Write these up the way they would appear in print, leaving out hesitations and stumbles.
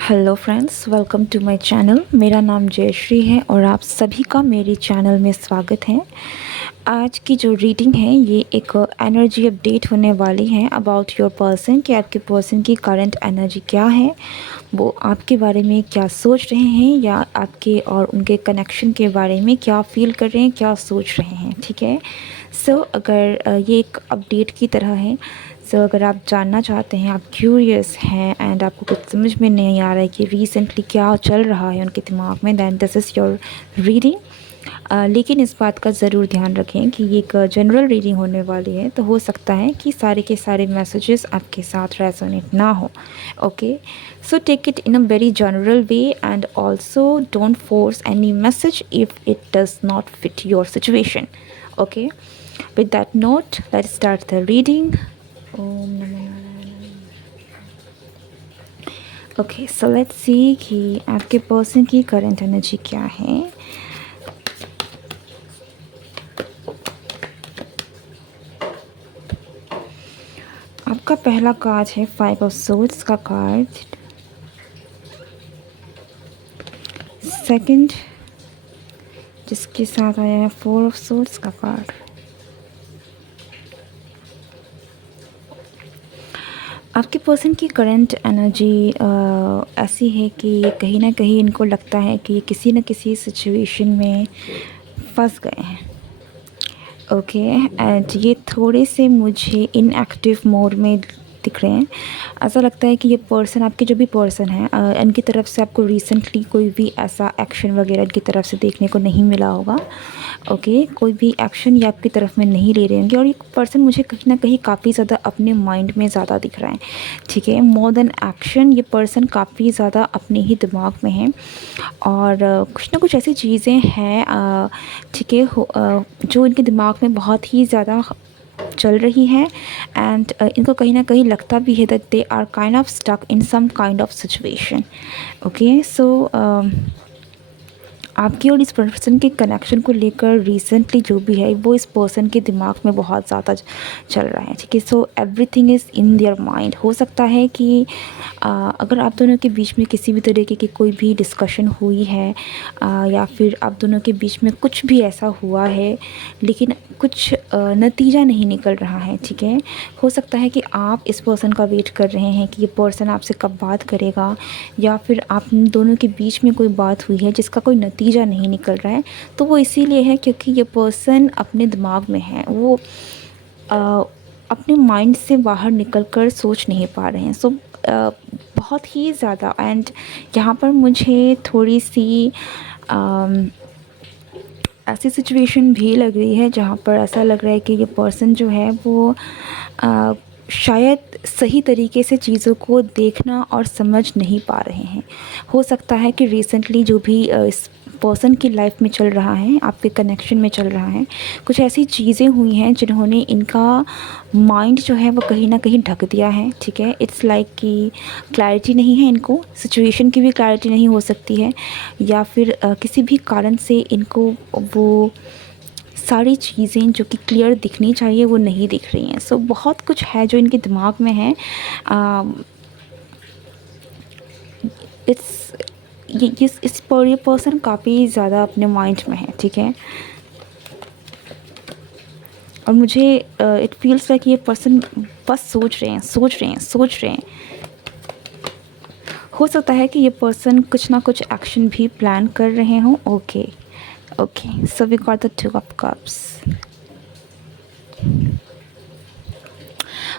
Hello friends, welcome to my channel. मेरा नाम जयश्री है और आप सभी का मेरे चैनल में स्वागत है। आज की जो रीडिंग है ये एक एनर्जी अपडेट होने वाली है अबाउट योर पर्सन कि आपके पर्सन की करंट एनर्जी क्या है, वो आपके बारे में क्या सोच रहे हैं या आपके और उनके कनेक्शन के बारे में क्या फील कर रहे हैं, क्या सोच रहे हैं। ठीक है। अगर ये एक अपडेट की तरह है। अगर आप जानना चाहते हैं, आप क्यूरियस हैं एंड आपको कुछ समझ में नहीं आ रहा है कि रिसेंटली क्या चल रहा है उनके दिमाग में, then this is your reading. लेकिन इस बात का ज़रूर ध्यान रखें कि ये एक जनरल रीडिंग होने वाली है, तो हो सकता है कि सारे के सारे मैसेजेस आपके साथ रेजोनेट ना हो। Okay, so take it in a very general way and also don't force any message if it does not fit your situation. Okay, with that note, let's start the reading. Om Namo Narayana. Okay, so let's see कि आपके person की current energy क्या है। आपका पहला card है 5 of swords का card. Second जिसके साथ आया है 4 ऑफ सोर्ड्स का कार्ड। आपके पर्सन की करंट एनर्जी ऐसी है कि कहीं ना कहीं इनको लगता है कि किसी न किसी सिचुएशन में फंस गए हैं। ओके, एंड ये थोड़े से मुझे इनएक्टिव मोड में दिख रहे हैं। ऐसा लगता है कि ये पर्सन, आपके जो भी पर्सन है, इनकी तरफ से आपको रिसेंटली कोई भी ऐसा एक्शन वगैरह इनकी तरफ से देखने को नहीं मिला होगा। ओके, कोई भी एक्शन ये आपकी तरफ में नहीं ले रहे होंगे और ये पर्सन मुझे कहीं ना कहीं काफ़ी ज़्यादा अपने माइंड में ज़्यादा दिख रहा है। ठीक है, मोर देन एक्शन ये पर्सन काफ़ी ज़्यादा अपने ही दिमाग में है और कुछ ना कुछ ऐसी चीज़ें हैं, ठीक है, जो इनके दिमाग में बहुत ही ज़्यादा चल रही है एंड इनको कहीं ना कहीं लगता भी है that they are kind of stuck in some kind of situation. Okay, so आपकी और इस पर्सन के कनेक्शन को लेकर रिसेंटली जो भी है वो इस पर्सन के दिमाग में बहुत ज़्यादा चल रहा है। ठीक है, so everything is in their mind. हो सकता है कि अगर आप दोनों के बीच में किसी भी तरीके की कोई भी डिस्कशन हुई है या फिर आप दोनों के बीच में कुछ भी ऐसा हुआ है लेकिन कुछ नतीजा नहीं निकल रहा है। ठीक है, हो सकता है कि आप इस पर्सन का वेट कर रहे हैं कि ये पर्सन आपसे कब बात करेगा या फिर आप दोनों के बीच में कोई बात हुई है जिसका कोई नतीजा नहीं निकल रहा है। तो वो इसीलिए है क्योंकि ये पर्सन अपने दिमाग में है, वो अपने माइंड से बाहर निकल कर सोच नहीं पा रहे हैं। बहुत ही ज़्यादा एंड यहाँ पर मुझे थोड़ी सी ऐसी सिचुएशन भी लग रही है जहाँ पर ऐसा लग रहा है कि ये पर्सन जो है वो शायद सही तरीके से चीज़ों को देखना और समझ नहीं पा रहे हैं। हो सकता है कि रिसेंटली जो भी इस पर्सन की लाइफ में चल रहा है, आपके कनेक्शन में चल रहा है, कुछ ऐसी चीज़ें हुई हैं जिन्होंने इनका माइंड जो है वो कहीं ना कहीं ढक दिया है। ठीक है, इट्स लाइक कि क्लैरिटी नहीं है इनको, सिचुएशन की भी क्लैरिटी नहीं हो सकती है या फिर किसी भी कारण से इनको वो सारी चीज़ें जो कि क्लियर दिखनी चाहिए वो नहीं दिख रही हैं। बहुत कुछ है जो इनके दिमाग में है। इट्स इस पर ये पर्सन काफ़ी ज़्यादा अपने माइंड में है। ठीक है, और मुझे इट फील्स लाइक ये पर्सन बस सोच रहे हैं, सोच रहे हैं, सोच रहे हैं। हो सकता है कि ये पर्सन कुछ ना कुछ एक्शन भी प्लान कर रहे हों। Okay okay, so we got the 2 of cups.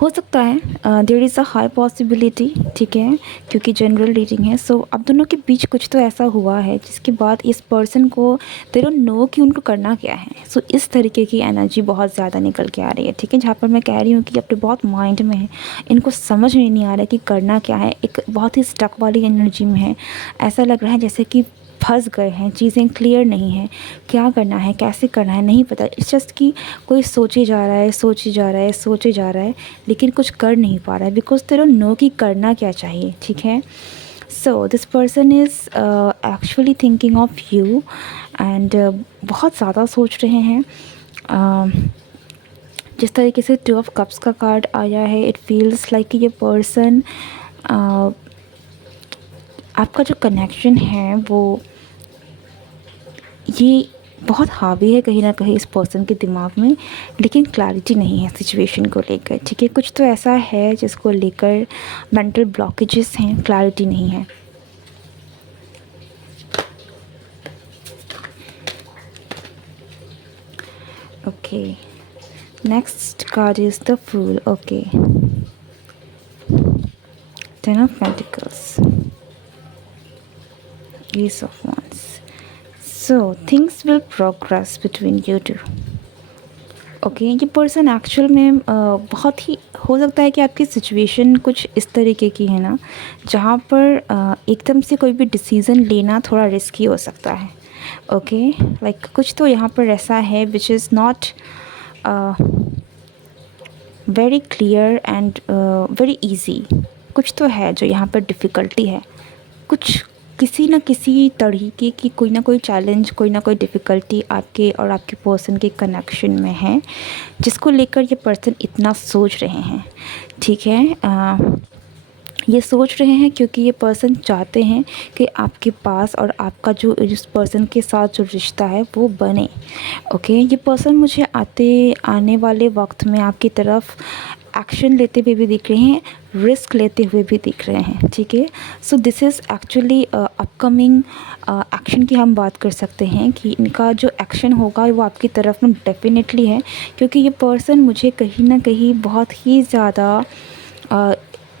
हो सकता है there is a high possibility. ठीक है, क्योंकि जनरल रीडिंग है। अब दोनों के बीच कुछ तो ऐसा हुआ है जिसके बाद इस पर्सन को दे डोंट नो कि उनको करना क्या है। इस तरीके की एनर्जी बहुत ज़्यादा निकल के आ रही है। ठीक है, जहाँ पर मैं कह रही हूँ कि अपने बहुत माइंड में है, इनको समझ में नहीं आ रहा है कि करना क्या है, एक बहुत ही स्टक वाली एनर्जी में है। ऐसा लग रहा है जैसे कि फंस गए हैं, चीज़ें क्लियर नहीं हैं, क्या करना है, कैसे करना है, नहीं पता। इट्स जस्ट कि कोई सोचे जा रहा है, सोचे जा रहा है, सोचे जा रहा है, लेकिन कुछ कर नहीं पा रहा है बिकॉज दे डोंट नो कि करना क्या चाहिए। ठीक है, so this person is actually thinking of you and बहुत ज़्यादा सोच रहे हैं। जिस तरीके से 2 ऑफ कप्स का कार्ड आया है, इट फील्स लाइक ये पर्सन आपका जो कनेक्शन है वो ये बहुत हावी है कहीं ना कहीं इस पर्सन के दिमाग में, लेकिन क्लैरिटी नहीं है सिचुएशन को लेकर। ठीक है, कुछ तो ऐसा है जिसको लेकर मेंटल ब्लॉकेजेस हैं, क्लैरिटी नहीं है। Okay, next card is the fool. Okay, ten of pentacles, ace of wands. So things will progress between you two. Okay, ये पर्सन एक्चुअल में बहुत ही हो सकता है कि आपकी सिचुएशन कुछ इस तरीके की है ना, जहाँ पर एकदम से कोई भी डिसीज़न लेना थोड़ा रिस्की हो सकता है। ओके, लाइक कुछ तो यहाँ पर ऐसा है which is not very clear and very easy. कुछ तो है जो यहाँ पर डिफ़िकल्टी है, कुछ किसी न किसी तरीके की कोई ना कोई चैलेंज, कोई ना कोई डिफ़िकल्टी आपके और आपके पर्सन के कनेक्शन में है, जिसको लेकर ये पर्सन इतना सोच रहे हैं। ठीक है, ये सोच रहे हैं क्योंकि ये पर्सन चाहते हैं कि आपके पास और आपका जो इस पर्सन के साथ जो रिश्ता है वो बने। ओके, ये पर्सन मुझे आने वाले वक्त में आपकी तरफ एक्शन लेते हुए भी दिख रहे हैं, रिस्क लेते हुए भी दिख रहे हैं। ठीक है, so this is actually upcoming action की हम बात कर सकते हैं कि इनका जो एक्शन होगा वो आपकी तरफ में डेफिनेटली है, क्योंकि ये पर्सन मुझे कहीं ना कहीं बहुत ही ज़्यादा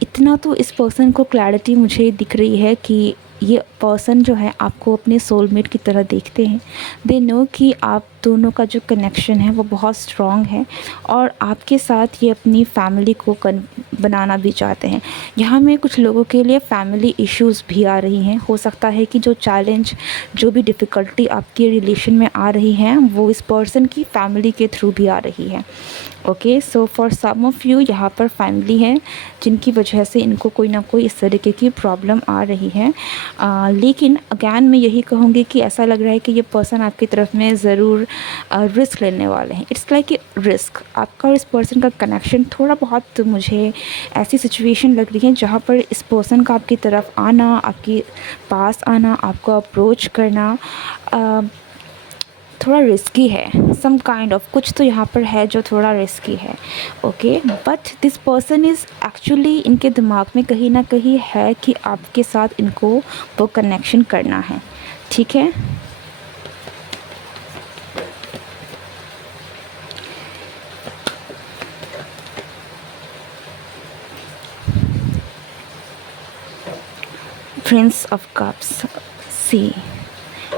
इतना तो इस पर्सन को क्लैरिटी मुझे दिख रही है कि ये पर्सन जो है आपको अपने सोलमेट की तरह देखते हैं। दे नो कि आप दोनों का जो कनेक्शन है वो बहुत स्ट्रॉन्ग है और आपके साथ ये अपनी फैमिली को बनाना भी चाहते हैं। यहाँ में कुछ लोगों के लिए फैमिली इश्यूज़ भी आ रही हैं। हो सकता है कि जो चैलेंज, जो भी डिफ़िकल्टी आपके रिलेशन में आ रही हैं वो इस पर्सन की फैमिली के थ्रू भी आ रही है। Okay, so for some of you यहाँ पर फैमिली है जिनकी वजह से इनको कोई ना कोई इस तरीके की प्रॉब्लम आ रही है। लेकिन अगैन मैं यही कहूँगी कि ऐसा लग रहा है कि ये पर्सन आपकी तरफ में ज़रूर रिस्क लेने वाले हैं। It's like a risk. आपका और इस पर्सन का कनेक्शन थोड़ा बहुत मुझे ऐसी सिचुएशन लग रही है जहाँ पर इस पर्सन का आपकी तरफ आना, आपके पास आना, आपको अप्रोच करना थोड़ा रिस्की है। सम काइंड ऑफ कुछ तो यहाँ पर है जो थोड़ा रिस्की है। Okay, but this person is actually, इनके दिमाग में कहीं ना कहीं है कि आपके साथ इनको वो कनेक्शन करना है। ठीक है, प्रिंस ऑफ कप्स, सी।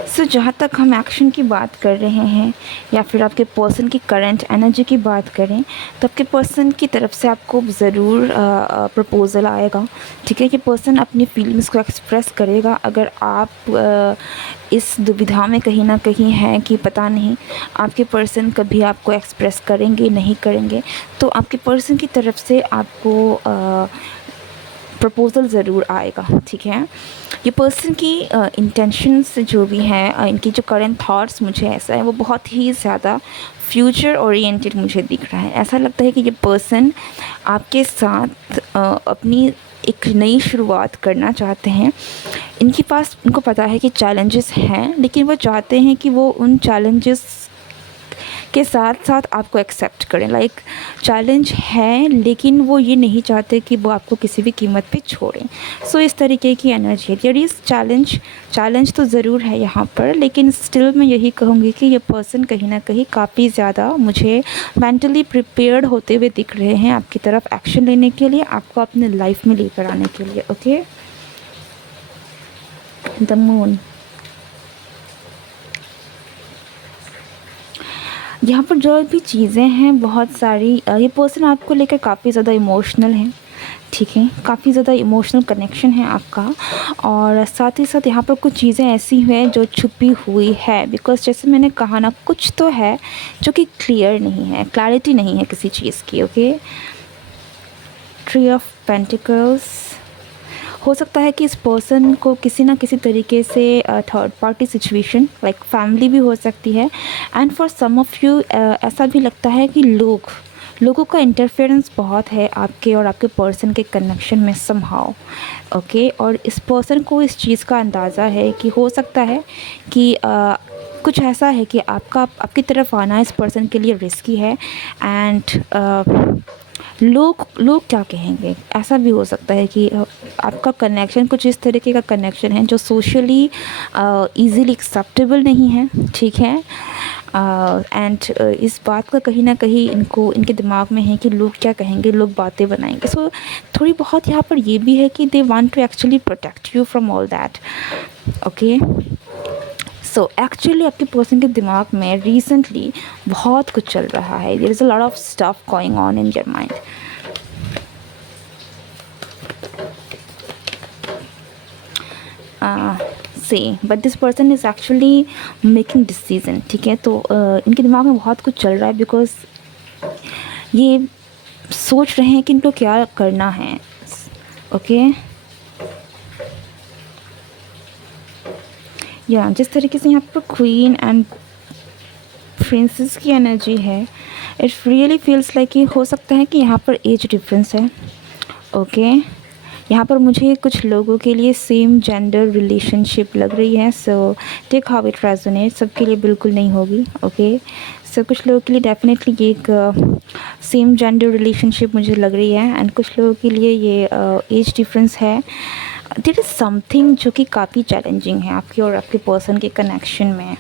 सो जहाँ तक हम एक्शन की बात कर रहे हैं या फिर आपके पर्सन की करंट एनर्जी की बात करें तो आपके पर्सन की तरफ से आपको ज़रूर प्रपोज़ल आएगा। ठीक है, ये पर्सन अपनी फीलिंग्स को एक्सप्रेस करेगा। अगर आप इस दुविधा में कहीं ना कहीं हैं कि पता नहीं आपके पर्सन कभी आपको एक्सप्रेस करेंगे नहीं करेंगे, तो आपके पर्सन की तरफ से आपको प्रपोज़ल ज़रूर आएगा। ठीक है, ये पर्सन की इंटेंशंस जो भी हैं, इनकी जो करंट थॉट्स, मुझे ऐसा है वो बहुत ही ज़्यादा फ्यूचर ओरिएंटेड मुझे दिख रहा है। ऐसा लगता है कि ये पर्सन आपके साथ अपनी एक नई शुरुआत करना चाहते हैं। इनको पता है कि चैलेंजेस हैं, लेकिन वो चाहते हैं कि वो उन चैलेंजेस के साथ साथ आपको एक्सेप्ट करें। लाइक चैलेंज है लेकिन वो ये नहीं चाहते कि वो आपको किसी भी कीमत पे छोड़ें। सो इस तरीके की एनर्जी है। देयर इज़ चैलेंज तो ज़रूर है यहाँ पर, लेकिन स्टिल मैं यही कहूँगी कि ये पर्सन कहीं ना कहीं काफ़ी ज़्यादा मुझे मेंटली प्रिपेयर्ड होते हुए दिख रहे हैं आपकी तरफ एक्शन लेने के लिए, आपको अपने लाइफ में लेकर आने के लिए। Okay, the moon. यहाँ पर जो भी चीज़ें हैं बहुत सारी, ये पर्सन आपको लेकर काफ़ी ज़्यादा इमोशनल है। ठीक है, काफ़ी ज़्यादा इमोशनल कनेक्शन है आपका, और साथ ही साथ यहाँ पर कुछ चीज़ें ऐसी हैं जो छुपी हुई है। बिकॉज़ जैसे मैंने कहा ना, कुछ तो है जो कि क्लियर नहीं है, क्लैरिटी नहीं है किसी चीज़ की। Okay, tree of pentacles. हो सकता है कि इस पर्सन को किसी ना किसी तरीके से third party situation, like family भी हो सकती है। And for some of you ऐसा भी लगता है कि लोगों का इंटरफेरेंस बहुत है आपके और आपके पर्सन के कनेक्शन में समहाउ। ओके, और इस पर्सन को इस चीज़ का अंदाज़ा है कि हो सकता है कि कुछ ऐसा है कि आपकी तरफ आना इस पर्सन के लिए रिस्की है। एंड लोग लोग क्या कहेंगे, ऐसा भी हो सकता है कि आपका कनेक्शन कुछ इस तरीके का कनेक्शन है जो सोशली इजीली एक्सेप्टेबल नहीं है, ठीक है। एंड इस बात का कहीं ना कहीं इनके दिमाग में है कि लोग क्या कहेंगे, लोग बातें बनाएंगे। सो थोड़ी बहुत यहाँ पर ये भी है कि they want to actually protect you from all that. Okay, so actually आपके पर्सन के दिमाग में रिसेंटली बहुत कुछ चल रहा है। There is a lot of stuff going on in their mind. Say but this person is actually making decision, ठीक है। तो इनके दिमाग में बहुत कुछ चल रहा है बिकॉज ये सोच रहे हैं कि इनको क्या करना है। ओके, या जिस तरीके से यहाँ पर क्वीन एंड प्रिंसेस की एनर्जी है, इट रियली फील्स लाइक कि हो सकता है कि यहाँ पर एज डिफरेंस है। ओके, यहाँ पर मुझे कुछ लोगों के लिए सेम जेंडर रिलेशनशिप लग रही है। So take how it resonate, सबके लिए बिल्कुल नहीं होगी। ओके, सो कुछ लोगों के लिए डेफिनेटली ये एक सेम जेंडर रिलेशनशिप मुझे लग रही है। एंड कुछ लोगों के लिए ये एज डिफरेंस है। देयर इज़ समथिंग जो कि काफ़ी चैलेंजिंग है आपके और आपके पर्सन के कनेक्शन में।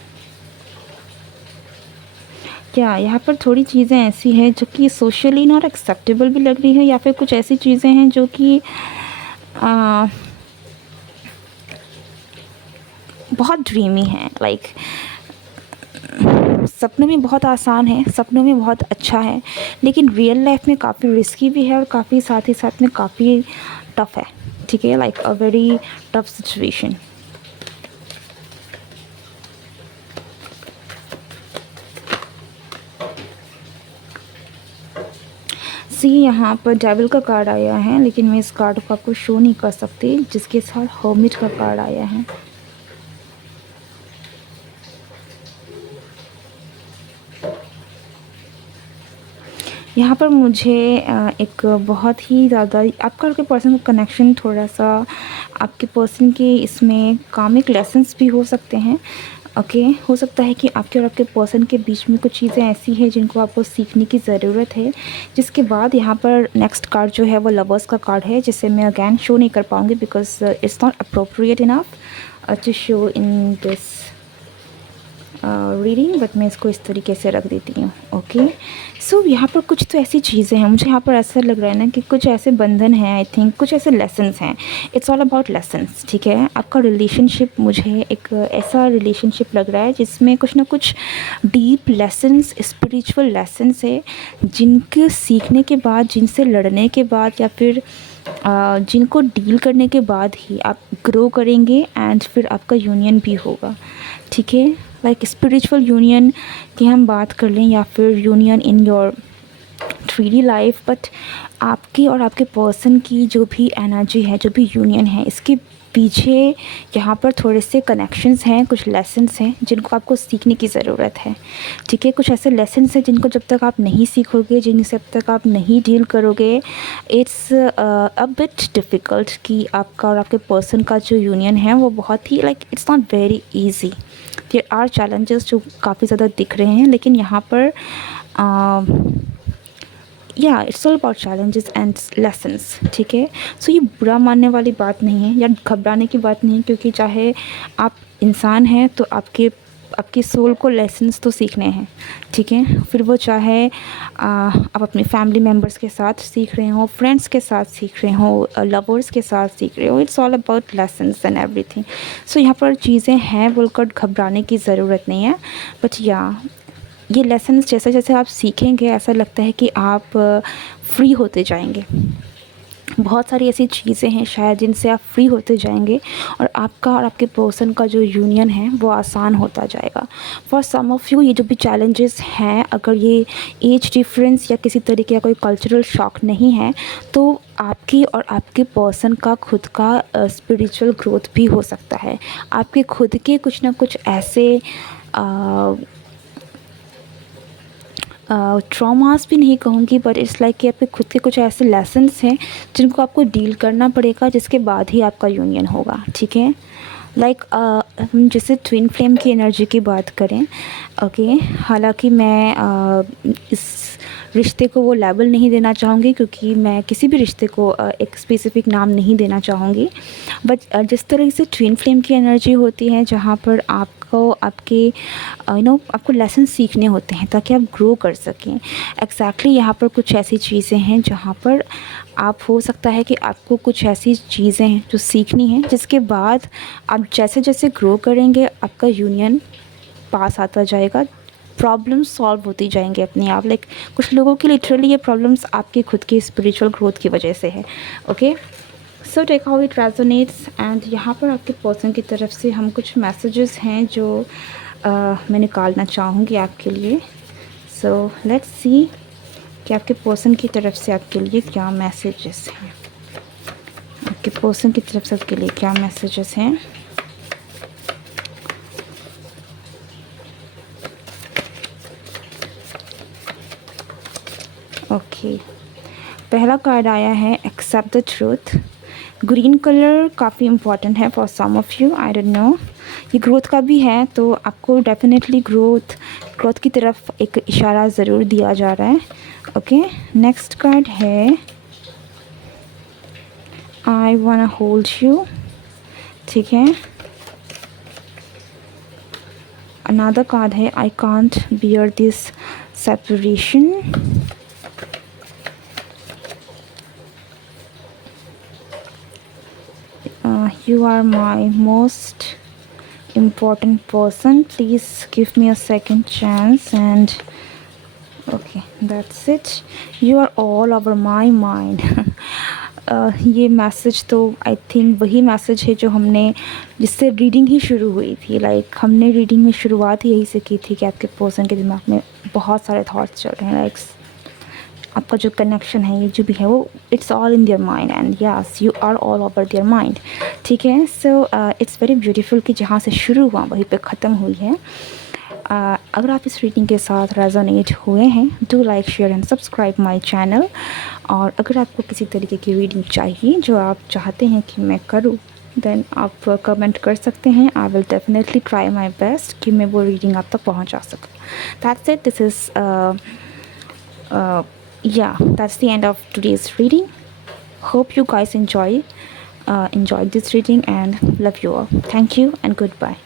क्या यहाँ पर थोड़ी चीज़ें ऐसी हैं जो कि सोशली नॉट एक्सेप्टेबल भी लग रही है, या फिर कुछ ऐसी चीज़ें हैं जो कि बहुत ड्रीमी हैं। लाइक सपनों में बहुत आसान है, सपनों में बहुत अच्छा है, लेकिन रियल लाइफ में काफ़ी रिस्की भी है और काफ़ी साथ ही साथ में काफ़ी टफ है, ठीक है। Like a very tough situation. See, यहाँ पर डेविल का कार्ड आया है, लेकिन मैं इस कार्ड को आपको शो नहीं कर सकती, जिसके साथ हर्मिट का कार्ड आया है। यहाँ पर मुझे एक बहुत ही ज़्यादा आपका और आपके पर्सन का कनेक्शन थोड़ा सा आपके पर्सन के इसमें कामिक लेसन्स भी हो सकते हैं। ओके, हो सकता है कि आपके और आपके पर्सन के बीच में कुछ चीज़ें ऐसी हैं जिनको आपको सीखने की ज़रूरत है। जिसके बाद यहाँ पर नेक्स्ट कार्ड जो है वो लवर्स का कार्ड है, जिसे मैं अगैन शो नहीं कर पाऊँगी because it's not appropriate enough to show in this reading, but मैं इसको इस तरीके से रख देती हूँ। ओके, सो यहाँ पर कुछ तो ऐसी चीज़ें हैं, मुझे यहाँ पर ऐसा लग रहा है ना कि कुछ ऐसे बंधन हैं, आई थिंक कुछ ऐसे लेसन्स हैं। इट्स ऑल अबाउट लेसन्स, ठीक है। आपका रिलेशनशिप मुझे एक ऐसा रिलेशनशिप लग रहा है जिसमें कुछ ना कुछ डीप लेसन्स, स्पिरिचुअल लेसन्स है, जिनके सीखने के बाद, जिनसे लड़ने के बाद, या फिर जिनको डील करने के बाद ही आप ग्रो करेंगे एंड फिर आपका यूनियन भी होगा, ठीक है। लाइक स्पिरिचुअल यूनियन की हम बात कर लें, या फिर union in your 3D life, but आपकी और आपके पर्सन की जो भी एनर्जी है, जो भी यूनियन है, इसके पीछे यहाँ पर थोड़े से कनेक्शंस हैं, कुछ लेसन्स हैं जिनको आपको सीखने की ज़रूरत है, ठीक है। कुछ ऐसे लेसन्स हैं जिनको जब तक आप नहीं सीखोगे, जिनसे अब तक आप नहीं डील करोगे, इट्स अ बिट डिफ़िकल्ट कि आपका और आपके पर्सन का जो यूनियन है वो बहुत ही like it's not very easy. There are challenges जो काफ़ी ज़्यादा दिख रहे हैं, लेकिन यहाँ पर या it's all about challenges and lessons, ठीक है। सो ये बुरा मानने वाली बात नहीं है या घबराने की बात नहीं है, क्योंकि चाहे आप इंसान हैं तो आपकी सोल को लेसन्स तो सीखने हैं, ठीक है। फिर वो चाहे आप अपने फैमिली मेम्बर्स के साथ सीख रहे हो, फ्रेंड्स के साथ सीख रहे हो, लवर्स के साथ सीख रहे हो, it's all about lessons and everything. So यहाँ पर चीज़ें हैं बोलकर घबराने की ज़रूरत नहीं है, बट या ये लेसन्स जैसे जैसे आप सीखेंगे, ऐसा लगता है कि आप फ्री होते जाएंगे। बहुत सारी ऐसी चीज़ें हैं शायद जिनसे आप फ्री होते जाएंगे, और आपका और आपके पर्सन का जो यूनियन है वो आसान होता जाएगा। फॉर सम ऑफ़ यू ये जो भी चैलेंजेस हैं, अगर ये एज डिफरेंस या किसी तरीके का कोई कल्चरल शॉक नहीं है, तो आपकी और आपके पर्सन का खुद का स्पिरिचुअल ग्रोथ भी हो सकता है। आपके खुद के कुछ ना कुछ ऐसे ट्रॉमास भी नहीं कहूँगी, बट इट्स लाइक कि आपके खुद के कुछ ऐसे लेसन्स हैं जिनको आपको डील करना पड़ेगा, जिसके बाद ही आपका यूनियन होगा, ठीक है। लाइक हम जैसे ट्विन फ्लेम की एनर्जी की बात करें, ओके, हालांकि मैं इस रिश्ते को वो लेबल नहीं देना चाहूँगी, क्योंकि मैं किसी भी रिश्ते को एक स्पेसिफिक नाम नहीं देना चाहूँगी, बट जिस तरह से ट्विन फ्लेम की एनर्जी होती है, जहाँ पर आपको आपके आपको लेसन सीखने होते हैं ताकि आप ग्रो कर सकें। एग्जैक्टली यहाँ पर कुछ ऐसी चीज़ें हैं जहाँ पर आप, हो सकता है कि आपको कुछ ऐसी चीज़ें हैं जो सीखनी हैं, जिसके बाद आप जैसे जैसे ग्रो करेंगे आपका यूनियन पास आता जाएगा, प्रॉब्लम्स सॉल्व होती जाएंगे अपने आप। लाइक कुछ लोगों की लिटरली ये प्रॉब्लम्स आपके खुद की स्पिरिचुअल ग्रोथ की वजह से है, okay. So take how it resonates, and यहाँ पर आपके पर्सन की तरफ से हम कुछ मैसेजेस हैं जो मैं निकालना चाहूँगी आपके लिए। सो लेट्स सी कि आपके पर्सन की तरफ से आपके लिए क्या मैसेजेस हैं, आपके पर्सन की तरफ से आपके लिए क्या मैसेजेस हैं। ओके, पहला कार्ड आया है accept the truth. Green colour काफ़ी इम्पॉर्टेंट है for some of you, I don't know, ये ग्रोथ का भी है, तो आपको डेफिनेटली ग्रोथ की तरफ एक इशारा ज़रूर दिया जा रहा है, ओके। नेक्स्ट कार्ड है आई वांना होल्ड यू, ठीक है। अनदर कार्ड है I can't beer this separation. You are my most important person, please give me a second chance, and okay, that's it, you are all over my mind। ये message तो I think वही message है जो हमने, जिससे reading ही शुरू हुई थी। लाइक हमने रीडिंग में शुरुआत ही यही से की थी कि आपके पर्सन के दिमाग में बहुत सारे थॉट्स चल रहे हैं, लाइक आपका जो कनेक्शन है, ये जो भी है, वो it's all in their mind, and yes you are all over their mind, ठीक है। सो इट्स वेरी ब्यूटीफुल कि जहाँ से शुरू हुआ वहीं पे ख़त्म हुई है। अगर आप इस रीडिंग के साथ रेजोनेट हुए हैं, do like share and subscribe my channel. और अगर आपको किसी तरीके की रीडिंग चाहिए जो आप चाहते हैं कि मैं करूँ, देन आप कमेंट कर सकते हैं। I will definitely try my best कि मैं वो रीडिंग आप तक पहुँचा सकूँ। That's it, this is yeah, that's the end of today's reading. Hope you guys enjoyed this reading, and love you all. Thank you and goodbye.